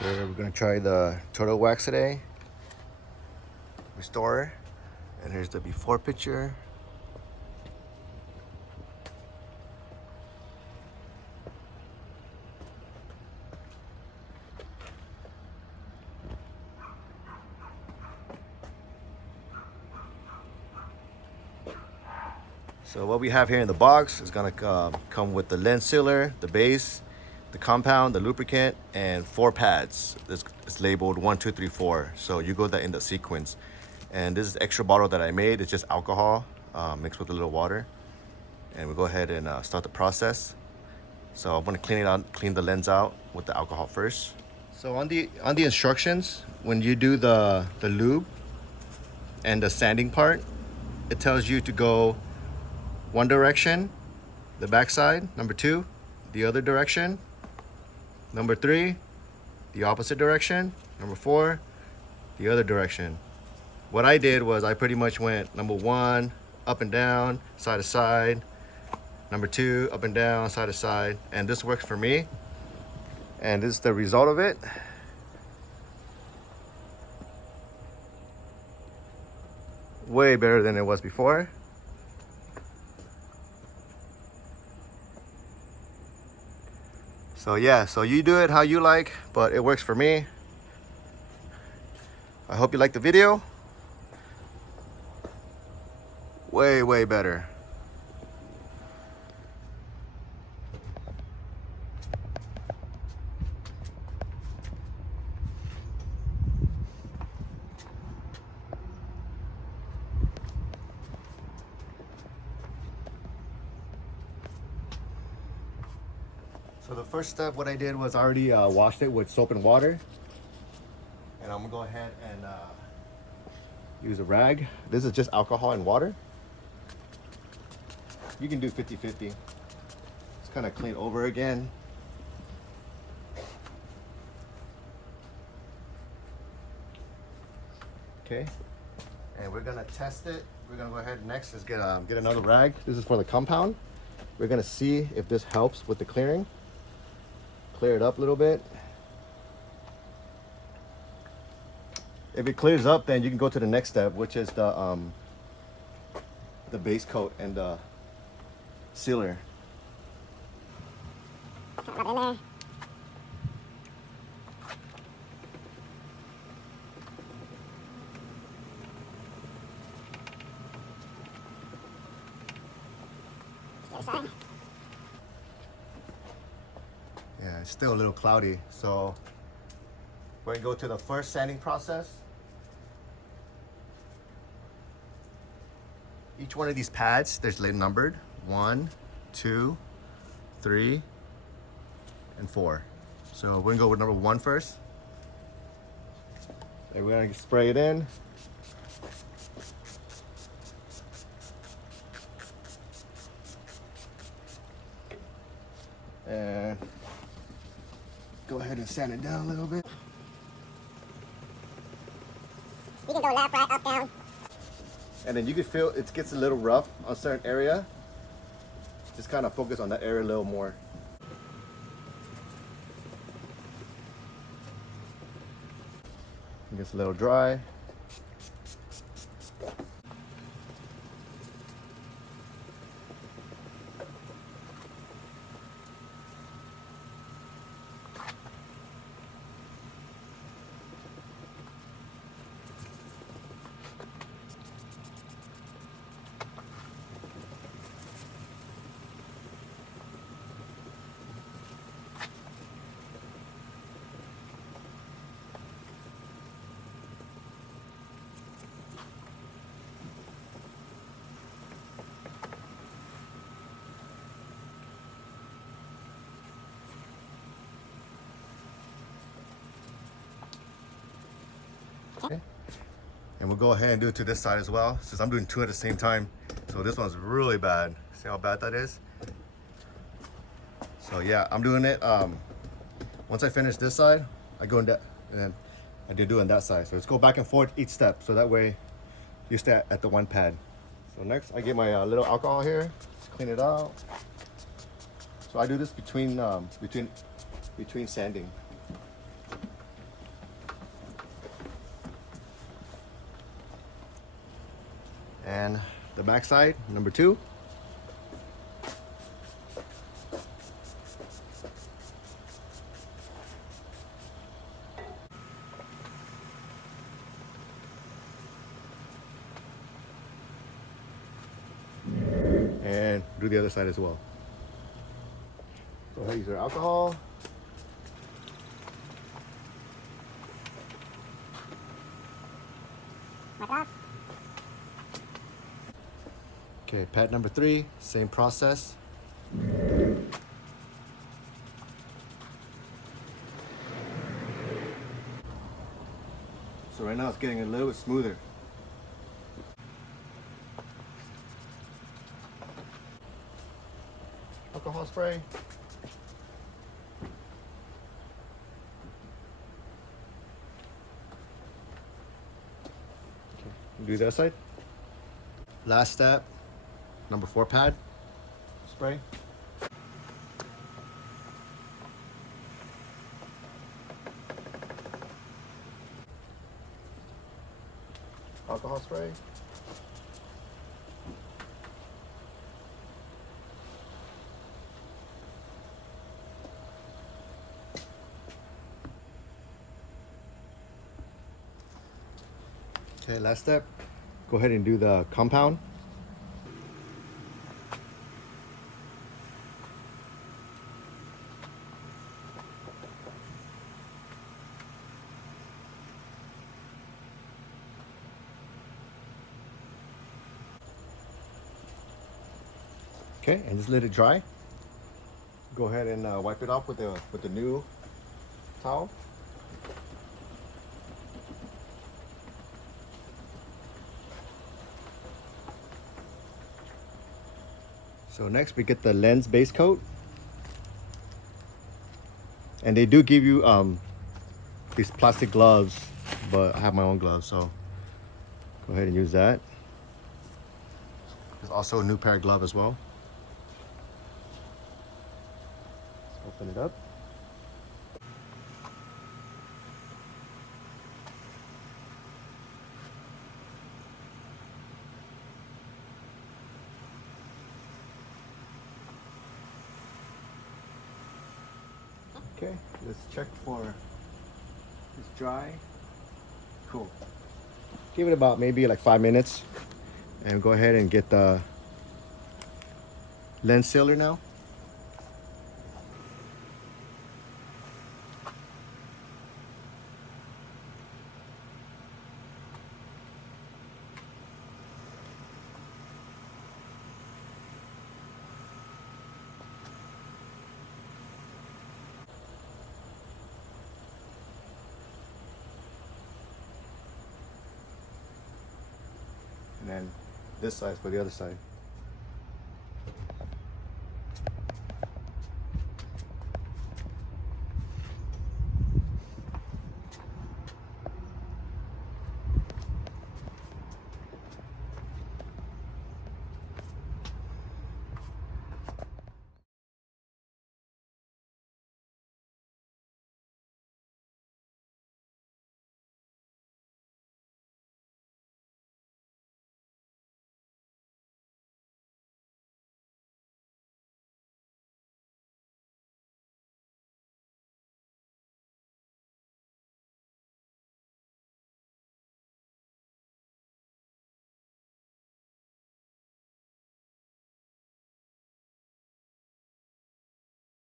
Here we're gonna try the turtle wax today. Restore. And here's the before picture. So what we have here in the box is gonna come with the lens sealer, the base, the compound, the lubricant, and 4 pads. It's labeled 1, 2, 3, 4. So you go that in the sequence. And this is the extra bottle that I made. It's just alcohol mixed with a little water. And we'll go ahead and start the process. So I'm gonna clean it out, clean the lens out with the alcohol first. So on the instructions, when you do the lube and the sanding part, it tells you to go one direction, the backside. Number 2, the other direction. Number 3, the opposite direction. Number 4, the other direction. What I did was I pretty much went number 1, up and down, side to side. Number 2, up and down, side to side. And this works for me. And this is the result of it. Way better than it was before. So yeah, so you do it how you like, but it works for me. I hope you like the video. Way better. So the first step, what I did was I already washed it with soap and water. And I'm gonna go ahead and use a rag. This is just alcohol and water. You can do 50-50. Just kind of clean over again. Okay. And we're gonna test it. We're gonna go ahead next. Let's get another rag. This is for the compound. We're gonna see if this helps with the clearing. Clear it up a little bit. If it clears up, then you can go to the next step, which is the base coat and the sealer. Yeah, it's still a little cloudy, so we're gonna go to the first sanding process. Each one of these pads, there's numbered 1, 2, 3, and 4. So we're gonna go with number 1 first. And we're gonna spray it in. And go ahead and sand it down a little bit. You can go left, right, up, down. And then you can feel it gets a little rough on a certain area. Just kind of focus on that area a little more. It gets a little dry. Okay. And we'll go ahead and do it to this side as well, since I'm doing 2 at the same time. So this one's really bad. See how bad that is? So yeah, I'm doing it. Once I finish this side, I go in that, and then I do on that side. So let's go back and forth each step, so that way you stay at the one pad. So next, I get my little alcohol here. Let's clean it out. So I do this between sanding. And the back side, number 2. And do the other side as well. Go ahead, use your alcohol. Wipe it off. Okay, pad number 3, same process. So right now it's getting a little bit smoother. Alcohol spray. Okay, do the other side. Last step, number 4 pad, spray. Alcohol spray. Okay, last step, go ahead and do the compound. Okay, and just let it dry. Go ahead and wipe it off with the new towel. So next we get the lens base coat, and they do give you these plastic gloves, but I have my own gloves, so go ahead and use that. There's also a new pair of gloves as well. Let's open it up. Okay, let's check for it's dry. Cool. Give it about maybe like 5 minutes, and go ahead and get the lens sealer now. And then this side for the other side.